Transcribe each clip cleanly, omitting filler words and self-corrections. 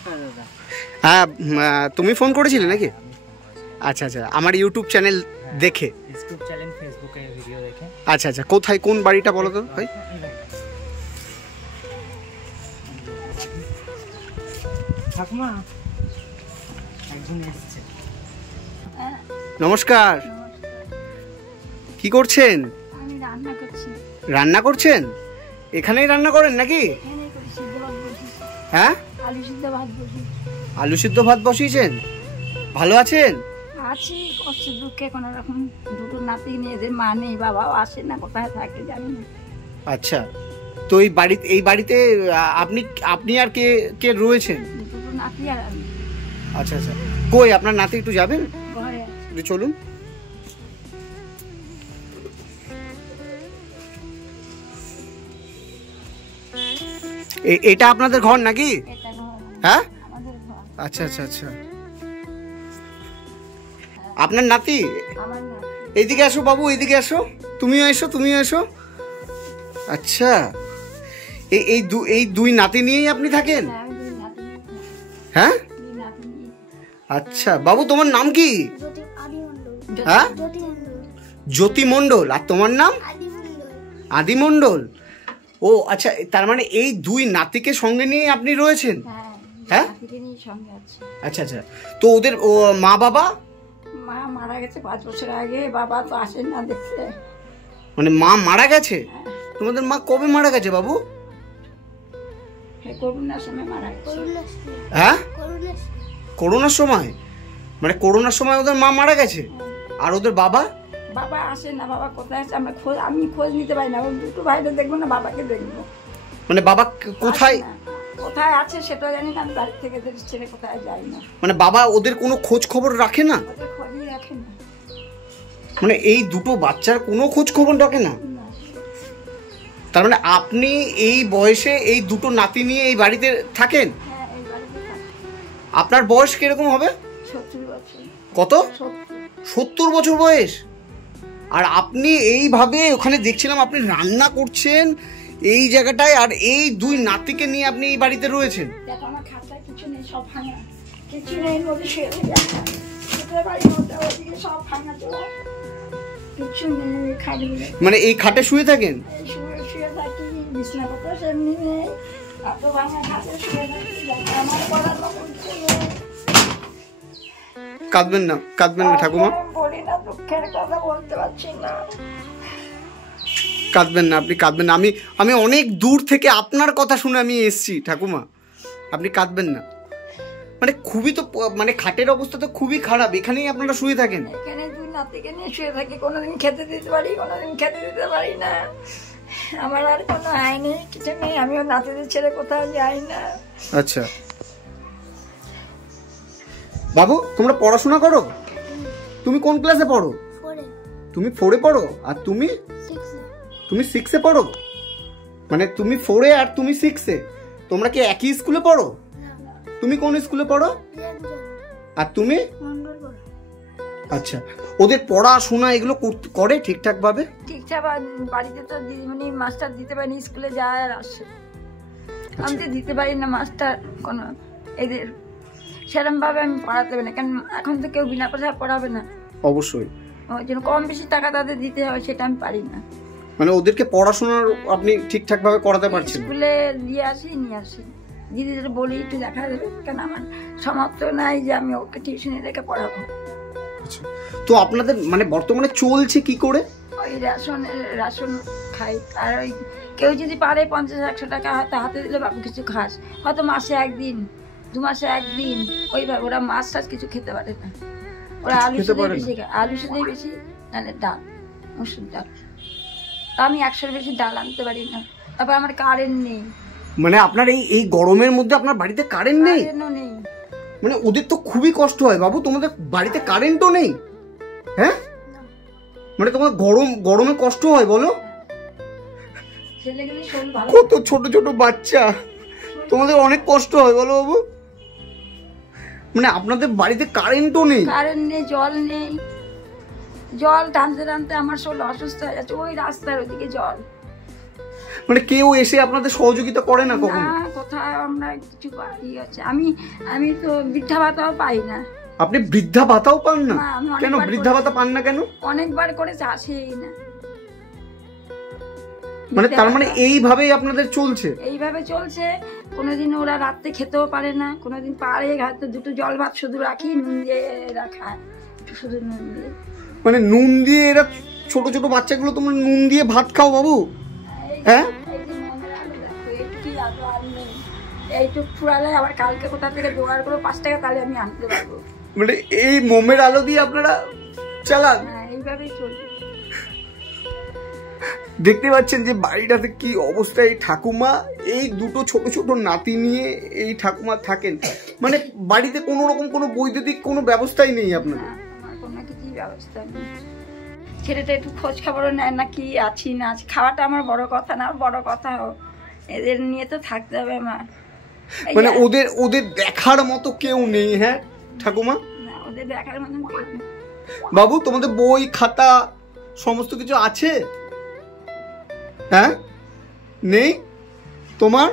নমস্কার দাদা। হ্যাঁ, তুমি ফোন করেছিলে নাকি? আচ্ছা আচ্ছা, আমার ইউটিউব চ্যানেল দেখে? ইউটিউব চ্যানেল, ফেসবুকে ভিডিও দেখে। আচ্ছা আচ্ছা, কোথায়, কোন বাড়িটা বলো তো ভাই? ঠাকুমা একজন এসেছে। নমস্কার, কি করছেন? আমি রান্না করছি। রান্না করছেন? এখানেই রান্না করেন নাকি? এখানেই করি, সিদ্ধ ভাত বসিয়েছি। হ্যাঁ, আলু সিদ্ধ ভাত বসিয়েছি। আলু সিদ্ধ ভাত বসিয়েছেন? ভালো আছেন? আছি কষ্ট দুঃখে, কোনো রকম। দুটো নাতি নিয়ে, এদের মা নেই, বাবাও আসে না, কোথায় থাকে জানি না। আচ্ছা, তো এই বাড়িতে আপনি আপনি আর কে কে রয়েছেন? দুটো নাতি আর আমি। আচ্ছা আচ্ছা, কই আপনার নাতি? একটু যাবেন, ঘরে একটু চলুন। এটা আপনাদের ঘর নাকি? এটা ঘর, হ্যাঁ, আমাদের ঘর। আচ্ছা আচ্ছা আচ্ছা, আপনার নাতি? আমার না, এইদিকে আসো বাবু, এইদিকে আসো, তুমিও এসো, তুমিও এসো। আচ্ছা, এই দুই নাতি নিয়েই আপনি থাকেন? হ্যাঁ, আমি দুই নাতি নিয়ে থাকি। হ্যাঁ, দুই নাতি নিয়ে। আচ্ছা বাবু, তোমার নাম কি? হ্যাঁ, জ্যোতি মণ্ডল। আর তোমার নাম? আদি মণ্ডল। ও আচ্ছা, তার মানে এই দুই নাতিকে সঙ্গে নিয়ে আপনি রয়েছেন? হ্যাঁ, হ্যাঁ, নাতিকে নিয়ে সঙ্গে আছি। আচ্ছা আচ্ছা, তো ওদের মা বাবা? মা মারা গেছে 5 বছর আগে, বাবা তো আসেন না দেখতে। মানে মা মারা গেছে? তোমাদের মা কবে মারা গেছে বাবু? করোনার সময় মারা গেছে। হ্যাঁ, করোনার সময়? মানে করোনার সময় ওদের মা মারা গেছে? আর ওদের বাবা? বাবা আসে না, বাবা কোথায় আছে আমি খোঁজ নিতে পারি না। ওই দুটো ভাইটা দেখবো না, বাবাকে দেখবো। মানে বাবা কোথায়? আসে না। কোথায় আছে সেটা জানি না, আমি বাড়ি থেকে ছেড়ে কোথায় যাই না। মানে বাবা ওদের কোনো খোঁজ খবর রাখে না? ওদের খোঁজই রাখে না। মানে এই দুটো বাচ্চার কোনো খোঁজ খবর রাখে না? না। তার মানে আপনি এই বয়সে এই দুটো নাতি নিয়ে এই বাড়িতে থাকেন? হ্যাঁ, এই বাড়িতে থাকি। আপনার বয়স কিরকম হবে? 70 বছর। কত? 70 বছর বয়স? আর আপনি এইভাবে ওখানে দেখছিলাম আপনি রান্না করছেন এই জায়গাটায়, আর এই দুই নাতিকে নিয়ে আপনি এই বাড়িতে রয়েছেন? দেখো আমার খাতায় কিছু নেই, সব ভাঙা। কিছু নেই, মধ্যে শুয়ে থাকি। ছোটের বাড়ির মধ্যে ওদিকে সব ভাঙা চোরা, কিছু নেই। খাটগুলো, মানে এই খাটে শুয়ে থাকেন? এই শুয়ে থাকি। বিছনাপত্র সেমনি নেই, এত ভাঙা খাটে শুয়ে থাকি। আমার পড়ার মতো কিছু নেই। কাঁদবেন না, কাঁদবেন না ঠাকুমা, বলি না, দুঃখের কথা বলতে পারছি না। কাঁদবেন না, আপনি কাঁদবেন না। আমি অনেক দূর থেকে আপনার কথা শুনে আমি এসেছি ঠাকুমা, আপনি কাঁদবেন না। মানে খুবই তো, মানে খাটের অবস্থা তো খুবই খারাপ, এখানেই আপনারা শুয়ে থাকেন? এখানে দুই নাতিকে নিয়ে শুয়ে থাকি। কোনোদিন খেতে দিতে পারি, কোনোদিন খেতে দিতে পারি না। আমার আর কোনো আয় নেই, কিছু নেই। আমিও নাতিদের ছেড়ে কোথাও যাই না। আচ্ছা বাবু, তোমরা পড়াশোনা করো? তুমি কোন ক্লাসে পড়ো? তুমি 4-এ পড়ো? আর তুমি? তুমি 6-এ পড়ো? মানে তুমি 4-এ আর তুমি 6-এ, তোমরা কি একই স্কুলে পড়ো? তুমি কোন স্কুলে পড়ো? আর তুমি? আচ্ছা, ওদের পড়াশোনা এগুলো করে ঠিকঠাক ভাবে? ঠিকঠাক। বাড়িতে তো দিদিমণি মাস্টার দিতে পারিনি, স্কুলে যায় আর আসে। আমি তো দিতে পারি না মাস্টার কোনো, এদের সেরকম ভাবে আমি পড়াতে পারি না। কারণ এখন তো কেউ বিনা পয়সায় পড়াবে না। অবশ্যই, ওই জন্য কম বেশি টাকা তাদের দিতে হবে, সেটা আমি পারি না। মানে ওদেরকে পড়াশোনার আপনি ঠিকঠাক ভাবে করাতে পারছেন? স্কুলে দিয়ে আসি, নিয়ে আসি। দিদিদের বলি একটু দেখা দেবে, কেন আমার সামর্থ্য নাই যে আমি ওকে টিউশনে রেখে পড়াবো। তো আপনাদের মানে বর্তমানে চলছে কি করে? ওই রাশন খাই। আর ওই কেউ যদি পারে 50-100 টাকা হয়তো হাতে দিলে বাবু কিছু খাস, হয়তো মাসে 1 দিন, 2 মাসে 1 দিন। ওইভাবে ওরা মাছ টাছ কিছু খেতে পারে না। ওরা আলু শুধু বেশি খায়, আলু শুধুই বেশি, নাহলে ডাল, মুসুর ডাল। আমি 100-এর বেশি ডাল আনতে পারি না। তারপর আমার কারেন্ট নেই। মানে আপনার এই গরমের মধ্যে আপনার বাড়িতে কারেন্ট নেই? নেই। মানে ওদের তো খুবই কষ্ট হয় বাবু, তোমাদের বাড়িতে কারেন্টও নেই? হ্যাঁ, মানে তোমার গরমে কষ্ট হয় বলো? কত ছোট ছোট বাচ্চা, তোমাদের অনেক কষ্ট হয় বলো বাবু? মানে আপনাদের বাড়িতে কারেন্টও নেই? কারেন্ট নেই, জল নেই। জল টানতে টানতে আমার শরীর অসুস্থ হয়ে যাচ্ছে। ওই রাস্তার ওদিকে জল। মানে কেউ এসে আপনাদের সহযোগিতা করে না কখনো? না, কোথায় আমরা কিছু পাই আছে। আমি তো বৃদ্ধা ভাতাও পাই না। আপনি বৃদ্ধা ভাতাও পান না? না, আমি কেন অনেকবার বৃদ্ধা ভাতা পান না কেন? অনেকবার করেছে, আসেই না। মানে তার মানে এইভাবেই আপনাদের চলছে? এইভাবে চলছে। কোনোদিন ওরা রাত্রে খেতেও পারে না, কোনোদিন পারে হয়তো দুটো জল ভাত শুধু রাখি, নুন দিয়ে রাখা, শুধু নুন দিয়ে। মানে নুন দিয়ে এরা ছোট ছোট বাচ্চাগুলো তোমরা নুন দিয়ে ভাত খাও বাবু? হ্যাঁ, এইটুক ফুরালে আবার কালকে কোথা থেকে জোগাড় করবো 5 টাকা, তাহলে আমি আনতে পারবো। মানে এই মোমের আলো দিয়ে আপনারা চালান? হ্যাঁ, এইভাবেই চলবে। দেখতে পাচ্ছেন যে বাড়িটাতে কি অবস্থা। এই ঠাকুমা এই দুটো ছোট ছোট নাতি নিয়ে এই ঠাকুমা থাকেন। মানে বাড়িতে কোনো রকম কোনো বৈদ্যুতিক কোনো ব্যবস্থাই নেই আপনাদের? আমার কোনো কিছুই ব্যবস্থা নেই। ছেলেটা একটু খোঁজ খবরও নেয় না, কি আছি না আছি। খাওয়াটা আমার বড় কথা না, বড় কথা হোক, এদের নিয়ে তো থাকতে হবে আমার। মানে ওদের দেখার মতো কেউ নেই? হ্যাঁ ঠাকুমা, না, ওদের দেখার মতো কেউ নেই। বাবু তোমাদের বই খাতা সমস্ত কিছু আছে? হ্যাঁ, নেই তোমার?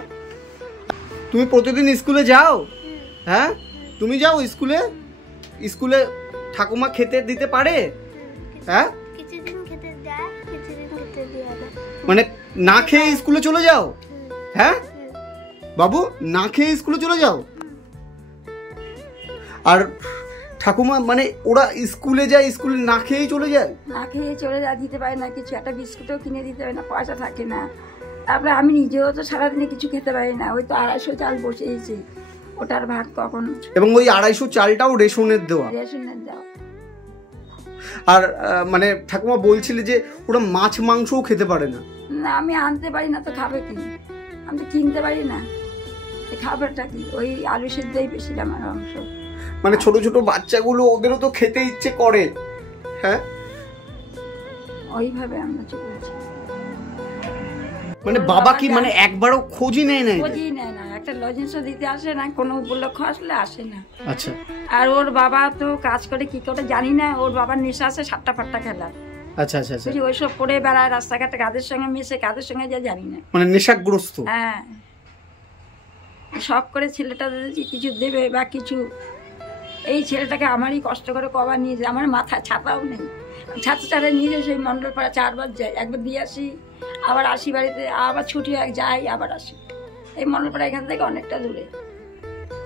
তুমি প্রতিদিন স্কুলে যাও? হ্যাঁ, তুমি যাও স্কুলে? স্কুলে ঠাকুমা খেতে দিতে পারে? হ্যাঁ, মানে না খেয়ে স্কুলে চলে যাও? হ্যাঁ বাবু, না খেয়ে স্কুলে চলে যাও? আর ঠাকুমা মানে ওরা স্কুলে যায়, স্কুলে না খেয়েই চলে যায়? না খেয়ে চলে যা, দিতে পারে না কিছু, একটা বিস্কুটও কিনে দিতে পারে না, পয়সা থাকে না। তারপরে আমি নিজেও তো সারাদিনে কিছু খেতে পারি না, ওই তো 250 চাল বসেইছি, ওটার ভাত কখন। এবং ওই 250 চালটাও রেশনের দেওয়া? রেশনের দেওয়া। আর মানে ঠাকুমা বলছিলে যে ওরা মাছ মাংসও খেতে পারে না? না, আমি আনতে পারি না তো খাবে কি, আমি তো কিনতে পারি না, খাবারটা কি, ওই আলু সেদ্ধই বেশি আমার অংশ। মানে ছোট ছোট বাচ্চাগুলো, ওদেরও তো খেতে ইচ্ছে করে। হ্যাঁ, ওইভাবে আমরা চলেছি। মানে বাবা কি মানে একবারও খোঁজই নেয় না? খোঁজই নেয় না, একটা লজেন্সও দিতে আসে না, কোনো উপলক্ষ আসলে আসে না। আচ্ছা। আর ওর বাবা তো কাজ করে কি করে জানি না, ওর বাবার নেশা আছে সাতটা ফাট্টা খেলা। আচ্ছা আচ্ছা আচ্ছা। ওইসব করে বেড়ায় রাস্তাঘাটে, কাদের সঙ্গে মিশে কাদের সঙ্গে যা জানি না, মানে নেশাগ্রস্ত। হ্যাঁ, সব করে ছেলেটা যদি কিছু দেবে বা কিছু, এই ছেলেটাকে আমারই কষ্ট করে কবার নিয়ে যায়। আমার মাথায় ছাতাও নেই, ছাতা চারে নিয়ে যায় সেই মণ্ডলপাড়া 4 বার যাই, একবার দিয়ে আসি, আবার আসি বাড়িতে, আবার ছুটি হয় যাই, আবার আসি। এই মণ্ডলপাড়া এখান থেকে অনেকটা দূরে,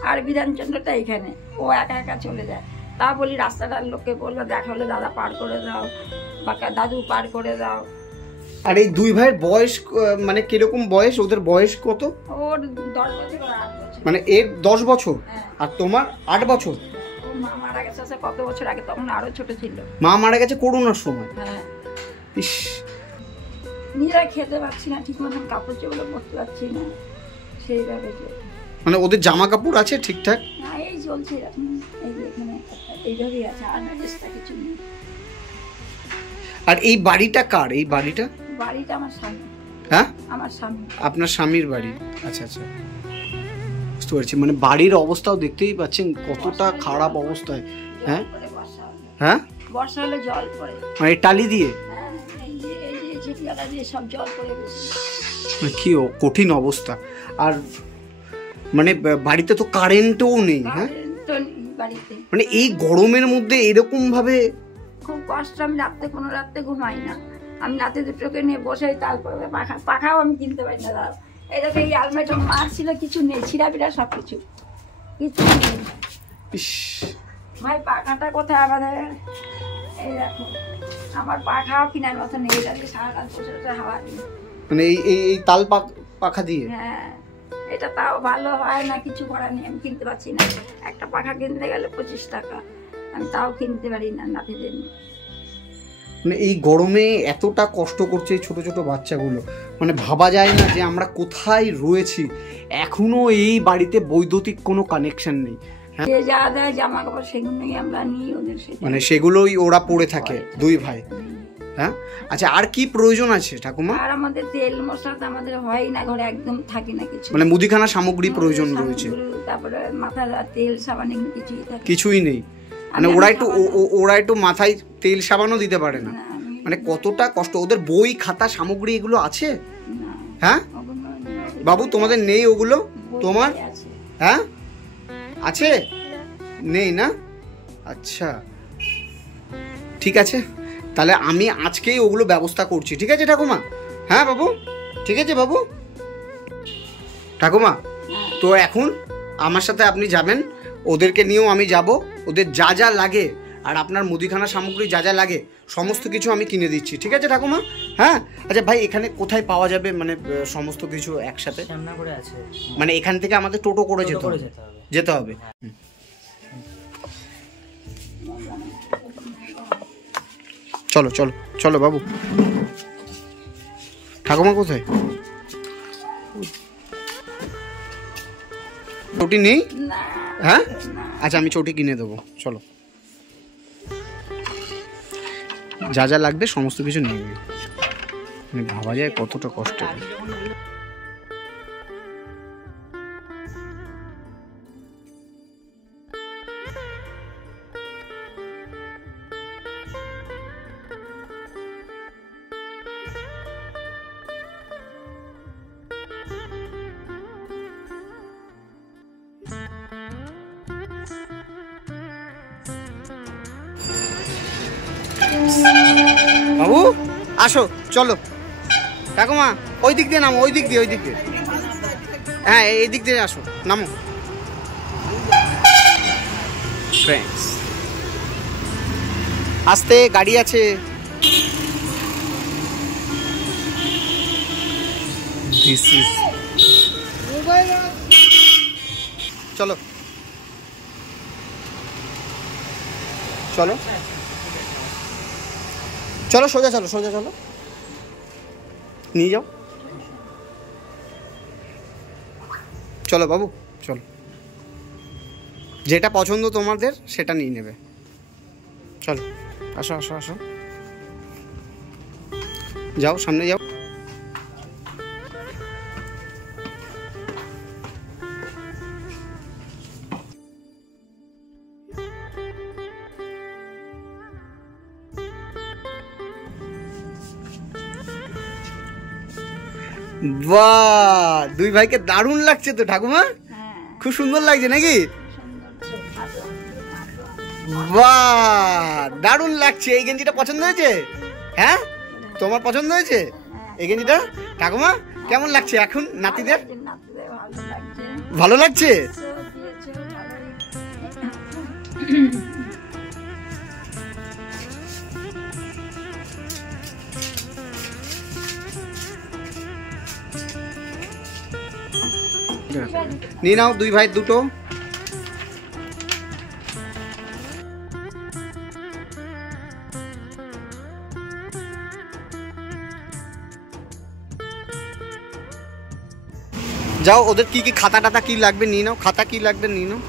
আর বিধানচন্দ্রটা এখানে, ও একা একা চলে যায়। তা বলি রাস্তাটার লোককে বললো, দেখা হলে দাদা পার করে দাও বা দাদু পার করে দাও। আর এই দুই ভাইয়ের বয়স মানে কিরকম বয়স? ওদের বয়স কত? ওর 10 বছর আর 8 বছর। মানে এর 10 বছর হ্যাঁ। আর তোমার 8 বছর? ও মা মারা গেছে কত বছর আগে, তখন আরো ছোট ছিল। মা মারা গেছে করোনার সময়? হ্যাঁ। ইস, নিজেরা খেতে পারছি না ঠিক মতন, কাপড় চোপড় পরতে পারছি না, সেইভাবে। মানে ওদের জামা কাপড় আছে ঠিকঠাক? না, এই চলছে এখন, এই যে এখানে এইভাবেই আছে, আর চেষ্টা কিছু নেই। আর এই বাড়িটা কার? এই বাড়িটা? বাড়িটা আমার স্বামী। হ্যাঁ, আমার স্বামী। আপনার স্বামীর বাড়ি? আচ্ছা আচ্ছা, বুঝতে পারছি। মানে বাড়ির অবস্থাও দেখতেই পাচ্ছেন কতটা খারাপ অবস্থায়। হ্যাঁ হ্যাঁ, বর্ষা হলে জল পড়ে, মানে টালি দিয়ে? হ্যাঁ, এই যে ঝিটিয়াটা দিয়ে সব জল পড়ে গেছে। মানে কি কঠিন অবস্থা। আর মানে বাড়িতে তো কারেন্টও নেই? হ্যাঁ, তো বাড়িতে মানে এই গরমের মধ্যে এরকম ভাবে খুব কষ্ট। আমি কোনো রাত্রে ঘুমাই না, আমি রাতে দুটোকে নিয়ে বসে তারপরে পাখাও আমি কিনতে পারি না। দাঁড়াও, এই দেখো, এই আলমারিটা মার ছিল, কিছু নেই, ছিঁড়া পিড়া সব কিছু নেই। ভাই পাখাটা কোথায় আমাদের? এই দেখো, আমার পাখাও কিনার মতো নেই, এটা দিয়ে সারা রাত বসে বসে হাওয়া দিই। মানে এই তাল পাখা দিয়ে? হ্যাঁ, এটা তাও ভালো হয় না, কিছু করার নেই, আমি কিনতে পারছি না। একটা পাখা কিনতে গেলে 25 টাকা, আমি তাও কিনতে পারি না নাতিদের নিয়ে। মানে এই গরমে এতটা কষ্ট করছে এই ছোট ছোট বাচ্চাগুলো, মানে ভাবা যায় না যে আমরা কোথায় রয়েছি। এখনো এই বাড়িতে বৈদ্যুতিক কোনো কানেকশন নেই। যে যা দেয় জামা কাপড় সেগুলোই আমরা নিই ওদের, মানে সেগুলোই ওরা পরে থাকে দুই ভাই? হ্যাঁ, আচ্ছা, আর কি প্রয়োজন আছে ঠাকুমা? আর আমাদের তেল মশলা তো আমাদের হয় না ঘরে, একদম থাকে না কিছু। মানে মুদিখানা সামগ্রী প্রয়োজন রয়েছে? তারপরে মাথার তেল সাবান এগুলো কিছুই থাকে? কিছুই নেই। মানে ওরা একটু মাথায় তেল সাবানও দিতে পারে না? মানে কতটা কষ্ট। ওদের বই খাতা সামগ্রী এগুলো আছে? হ্যাঁ বাবু, তোমাদের নেই ওগুলো? তোমার হ্যাঁ আছে? নেই না? আচ্ছা ঠিক আছে, তাহলে আমি আজকেই ওগুলো ব্যবস্থা করছি, ঠিক আছে ঠাকুমা? হ্যাঁ বাবু, ঠিক আছে বাবু। ঠাকুমা তো এখন আমার সাথে আপনি যাবেন, ওদেরকে নিয়েও আমি যাব, ওদের যা যা লাগে আর আপনার মুদিখানা সামগ্রী যা যা লাগে সমস্ত কিছু আমি কিনে দিচ্ছি, ঠিক আছে ঠাকুমা? হ্যাঁ আচ্ছা ভাই, এখানে কোথায় পাওয়া যাবে মানে সমস্ত কিছু একসাথে? সামনা করে আছে, মানে এখান থেকে আমাদের টোটো করে যেতে হবে। চলো চলো চলো বাবু। ঠাকুমা কোথায়? চটি নেই? হ্যাঁ আচ্ছা, আমি চটি কিনে দেবো, চলো। যা যা লাগবে সমস্ত কিছু নিয়ে নেবে। ভাবা যায় কতটা কষ্ট। বাবু আসো, চলো। ঠাকুমা ওই দিক দিয়ে নামো, ওই দিক দিয়ে হ্যাঁ এই দিক দিয়ে আসো, নামো। ফ্রেন্ডস আস্তে, গাড়ি আছে। চলো চলো চলো, সোজা চলো, সোজা চলো, নিয়ে যাও। চলো বাবু চলো, যেটা পছন্দ তোমাদের সেটা নিয়ে নেবে। চলো আসো আসো আসো, যাও সামনে যাও। বাহ, দুই ভাইকে দারুণ লাগছে তো ঠাকুমা, খুব সুন্দর লাগছে নাকি? বাহ দারুণ লাগছে। এই গেঞ্জিটা পছন্দ হয়েছে? হ্যাঁ তোমার পছন্দ হয়েছে এই গেঞ্জিটা? ঠাকুমা কেমন লাগছে এখন নাতিদের? ভালো লাগছে? নিয়ে নাও দুই ভাই দুটো। যাও, ওদের কি কি খাতা টাতা কি লাগবে নিয়ে নাও, খাতা কি লাগবে নিয়ে নাও।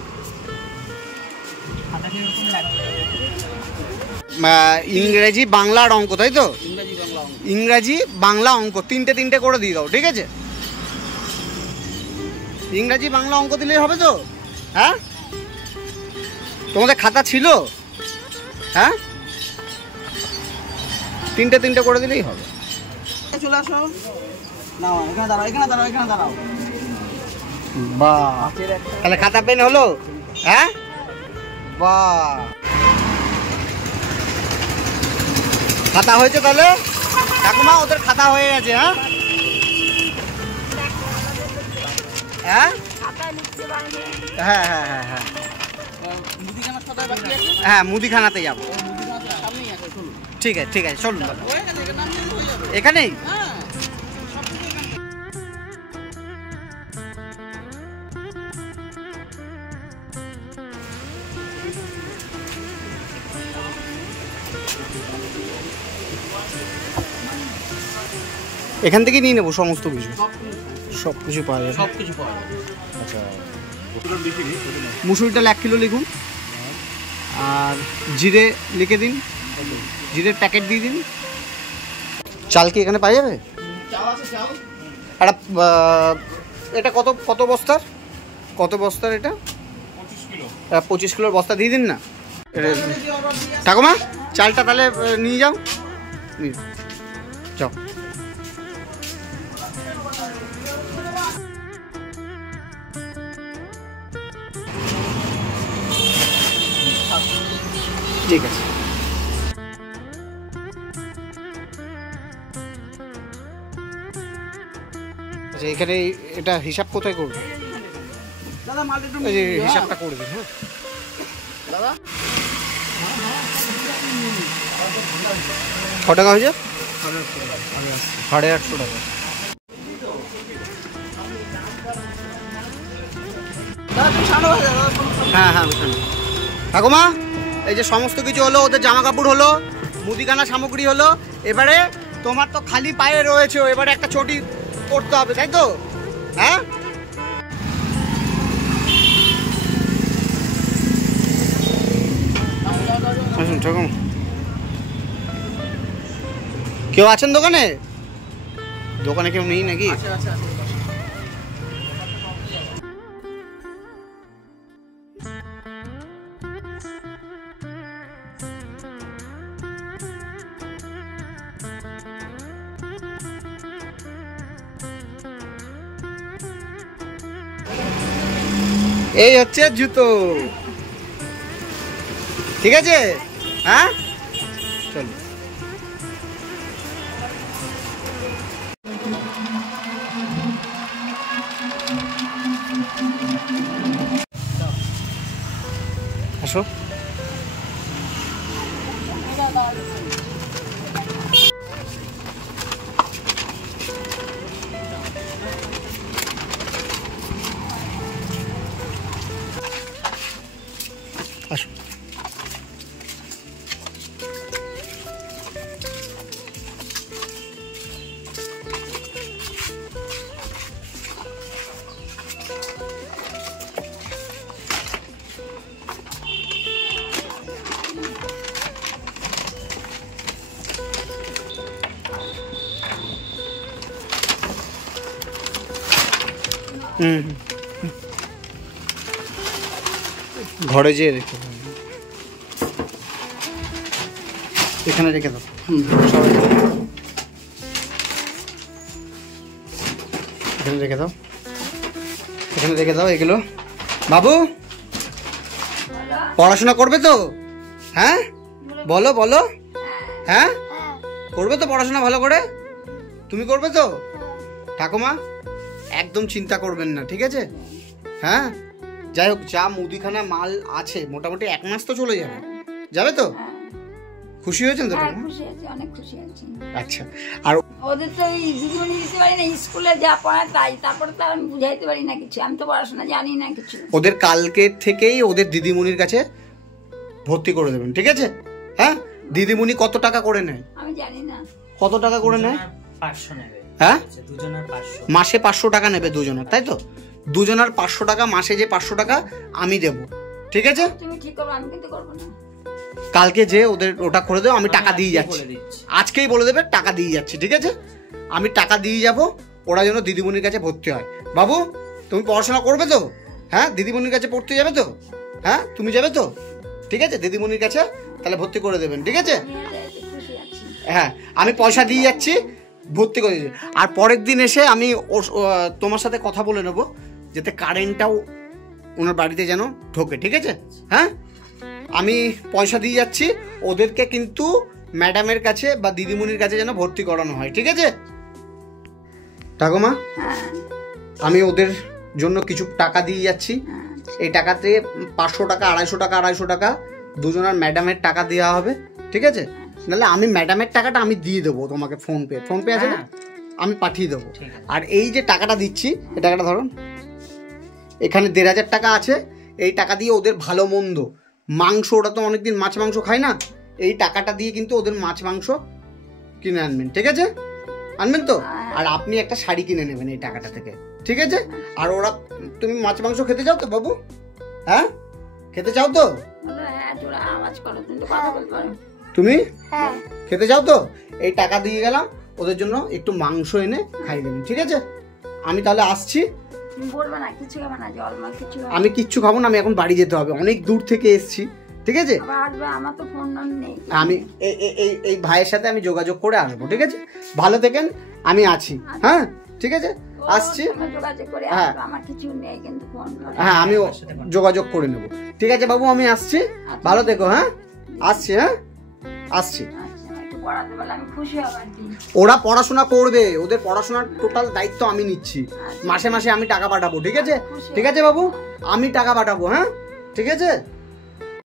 ইংরেজি বাংলা আর অঙ্ক, তাই তো? ইংরাজি বাংলা অঙ্ক তিনটে তিনটে করে দিয়ে দাও, ঠিক আছে? ইংরাজি বাংলা অঙ্ক দিলেই হবে তো? হ্যাঁ তোমাদের খাতা ছিল? হ্যাঁ তিনটে তিনটে করে দিলেই হবে। চলে আসো, নাও এখানে দাঁড়াও, এখানে দাঁড়াও, এখানে দাঁড়াও। বাহ, তাহলে খাতা পেন হলো? হ্যাঁ বাহ, খাতা হয়েছে তাহলে? ঠাকুমা ওদের খাতা হয়ে গেছে। হ্যাঁ হ্যাঁ হ্যাঁ হ্যাঁ হ্যাঁ হ্যাঁ মুদিখানাতে যাবো। ঠিক আছে ঠিক আছে, চলুন এখানেই। এখান থেকে নিয়ে নেবো সমস্ত কিছু, সব কিছু পাওয়া যাবে, সব কিছু পাওয়া যাবে। আচ্ছা মুসুরি ডাল 1 কিলো লিখুন, আর জিরে লিখে দিন, জিরের প্যাকেট দিয়ে দিন। চাল কি এখানে পাওয়া যাবে? একটা এটা কত কত বস্তার, কত বস্তার এটা? 25 কিলোর বস্তা দিয়ে দিন না ঠাকুমা। চালটা তাহলে নিয়ে যাও, যাও। ঠিক আছে। আচ্ছা, এখানে এটা হিসাব কোথায় করবে দাদা? মাল একটু হিসাবটা করে দিন। হ্যাঁ দাদা, ক টাকা হয়েছে? 850 টাকা। হ্যাঁ হ্যাঁ, ঠাকুমা এই যে সমস্ত কিছু হলো, ওদের জামা কাপড় হলো, মুদিখানা সামগ্রী হলো, এবারে তোমার তো খালি পায়ে রয়েছে, এবারে একটা চটি করতে হবে, তাই তো? হ্যাঁ, ঠাকুমা কেউ আছেন দোকানে? দোকানে কেউ নেই নাকি? এই হচ্ছে জুতো, ঠিক আছে? হ্যাঁ চলো। আসো। আসো। ঘরে যেয়ে রেখে দাও, এখানে রেখে দাও। এখানে রেখে দাও, এখানে রেখে দাও এগুলো। বাবু পড়াশোনা করবে তো? হ্যাঁ বলো বলো। হ্যাঁ করবে তো পড়াশোনা ভালো করে? তুমি করবে তো? ঠাকুমা একদম চিন্তা করবেন না, ঠিক আছে? হ্যাঁ যাই হোক, যা মুদিখানা মাল আছে মোটামুটি 1 মাস তো চলে যাবে, যাবে তো? খুশি হয়েছেন তো? খুশি আছি, অনেক খুশি আছি। আচ্ছা, আর ওদের তো দিদিমণি দিতে পারি না, স্কুলে যা পড়ায় তাই, তারপরে তো আমি বুঝাইতে পারি না কিছু, আমি তো পড়াশোনা জানি না কিছু। ওদের কালকে থেকেই ওদের দিদিমণির কাছে ভর্তি করে দেবেন, ঠিক আছে? হ্যাঁ, দিদিমণি কত টাকা করে নেয় আমি জানি না। কত টাকা করে নেয়? 500 নেবে। হ্যাঁ, দুজনের 500, মাসে 500 টাকা নেবে দুজনের, তাই তো? দুজনের 500 টাকা, মাসে যে 500 টাকা আমি দেব, ঠিক আছে? তুমি ঠিক করবে, আমি কিন্তু করবো না। কালকে যে ওদের ওটা করে দেবো, আমি টাকা দিয়ে যাচ্ছি, বলে দিচ্ছি। আজকেই বলে দেবে টাকা দিয়ে যাচ্ছি, ঠিক আছে? আমি টাকা দিয়ে যাব, ওরা যেন দিদিমণির কাছে ভর্তি হয়। বাবু তুমি পড়াশোনা করবে তো? হ্যাঁ, দিদিমণির কাছে পড়তে যাবে তো? হ্যাঁ তুমি যাবে তো? ঠিক আছে, দিদিমণির কাছে তাহলে ভর্তি করে দেবেন, ঠিক আছে? খুশি আছি। হ্যাঁ, আমি পয়সা দিয়ে যাচ্ছি, ভর্তি করে দিচ্ছি। আর পরের দিন এসে আমি তোমার সাথে কথা বলে নেবো যাতে কারেন্টটাও ওনার বাড়িতে যেন ঢোকে, ঠিক আছে? হ্যাঁ, আমি পয়সা দিয়ে যাচ্ছি, ওদেরকে কিন্তু ম্যাডামের কাছে বা দিদিমণির কাছে যেন ভর্তি করানো হয়, ঠিক আছে? ঠাকুমা আমি ওদের জন্য কিছু টাকা দিয়ে যাচ্ছি, এই টাকাতে 500 টাকা 250 টাকা দুজনের ম্যাডামের টাকা দেওয়া হবে, ঠিক আছে? নাহলে আমি ম্যাডামের টাকাটা আমি দিয়ে দেবো তোমাকে, ফোনপে আছে না, আমি পাঠিয়ে দেবো। আর এই যে টাকাটা দিচ্ছি, এই টাকাটা ধরুন, এখানে 1500 টাকা আছে, এই টাকা দিয়ে ওদের ভালো মন্দ মাংস, ওরা তো অনেকদিন মাছ মাংস খায় না, এই টাকাটা দিয়ে কিন্তু ওদের মাছ মাংস কিনে আনবেন, ঠিক আছে? আনবেন তো? আর আপনি একটা শাড়ি কিনে নেবেন এই টাকাটা থেকে, ঠিক আছে? আর ওরা, তুমি মাছ মাংস খেতে চাও তো বাবু? হ্যাঁ খেতে চাও তো? তুমি খেতে চাও তো? এই টাকা দিয়ে গেলাম, ওদের জন্য একটু মাংস এনে খাই দেবেন, ঠিক আছে? আমি তাহলে আসছি। আমি কিচ্ছু খাবো না, আমি এখন বাড়ি যেতে হবে, অনেক দূর থেকে এসছি, ঠিক আছে? আমি এই ভাইয়ের সাথে আমি যোগাযোগ করে আসবো, ঠিক আছে? ভালো থেকেন, আমি আছি। হ্যাঁ ঠিক আছে, আসছি। হ্যাঁ আমি যোগাযোগ করে নেবো, ঠিক আছে বাবু? আমি আসছি, ভালো থেকো। হ্যাঁ আসছি, হ্যাঁ আসছি। আচ্ছা, একটু পড়াতে পারলে আমি খুশি হব আর কি। ওরা পড়াশোনা করবে, ওদের পড়াশোনার টোটাল দায়িত্ব আমি নিচ্ছি। মাসে মাসে আমি টাকা পাঠাবো, ঠিক আছে? ঠিক আছে বাবু, আমি টাকা পাঠাবো, হ্যাঁ ঠিক আছে।